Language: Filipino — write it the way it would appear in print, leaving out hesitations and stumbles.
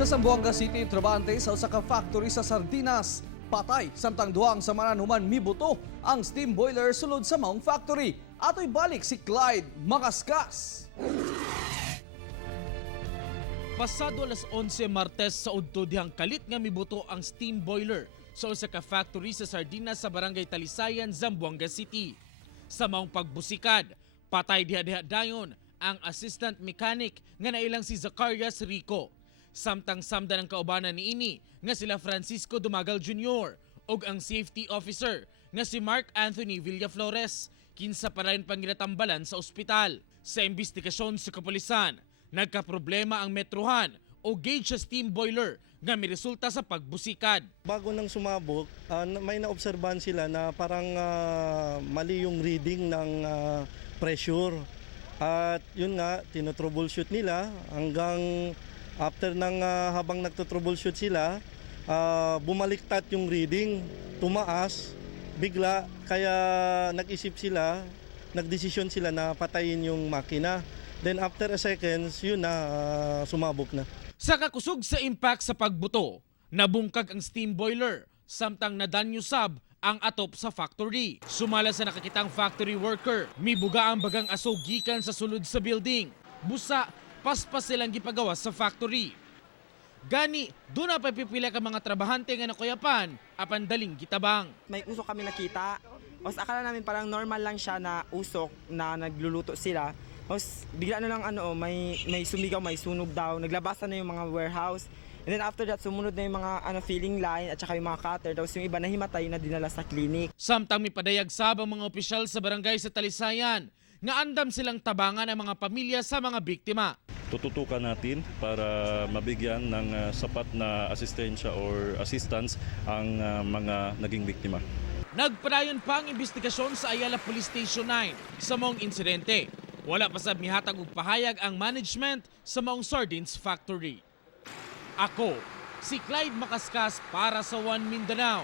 Sa Zamboanga City, trabahante sa usa ka factory sa sardinas. Patay samtang duwang sa mananuman mibuto ang steam boiler sulod sa maong factory. Ato'y balik si Clyde Makaskas. Pasado alas 11 Martes sa udto dihang kalit nga mibuto ang steam boiler sa usa ka factory sa sardinas sa barangay Talisayan, Zamboanga City. Sa maong pagbusikad, patay diha-diha dayon ang assistant mechanic nga nailang si Zacarias Rico. Samtang samdan ang kaubanan niini nga sila Francisco Dumagal Jr. ug ang safety officer nga si Mark Anthony Villaflores kinsa pa rin panginatambalan sa ospital. Sa investigasyon sa kapulisan, nagkaproblema ang metrohan o gauge sa steam boiler nga miresulta sa pagbusikad. Bago nang sumabog, may naobserbahan sila na parang mali yung reading ng pressure. At yun nga, tinotroubleshoot nila hanggang after ng habang nagtotroubleshoot sila, bumaliktad yung reading, tumaas, bigla, kaya nagdesisyon sila na patayin yung makina. Then after a seconds, yun na, sumabog na. Sa kakusog sa impact sa pagbuto, nabungkag ang steam boiler, samtang nadanyo sab ang atop sa factory. Sumala sa nakakitang factory worker, mibuga ang bagang aso gikan sa sulod sa building. Busa, paspas silang gipagawa sa factory. Gani, doon na pipila ka mga trabahante nga nakuyapan, apan daling gitabang. May usok kami nakita. Tapos akala namin parang normal lang siya na usok na nagluluto sila. Tapos bigla na lang may sumigaw, may sunog daw. Naglabasan na yung mga warehouse. And then after that, sumunod na yung mga filling line at saka yung mga cutter. Tapos yung iba nahimatay na dinala sa clinic. Samtang may padayag sab ang mga opisyal sa barangay sa Talisayan, nga andam silang tabangan ang mga pamilya sa mga biktima. Tututukan natin para mabigyan ng sapat na asistensya or assistance ang mga naging biktima. Nagpadayon pa ang investigasyon sa Ayala Police Station 9 sa maong insidente. Wala pa sab mihatag og pahayag ang management sa maong sardines factory. Ako, si Clyde Makaskas para sa One Mindanao.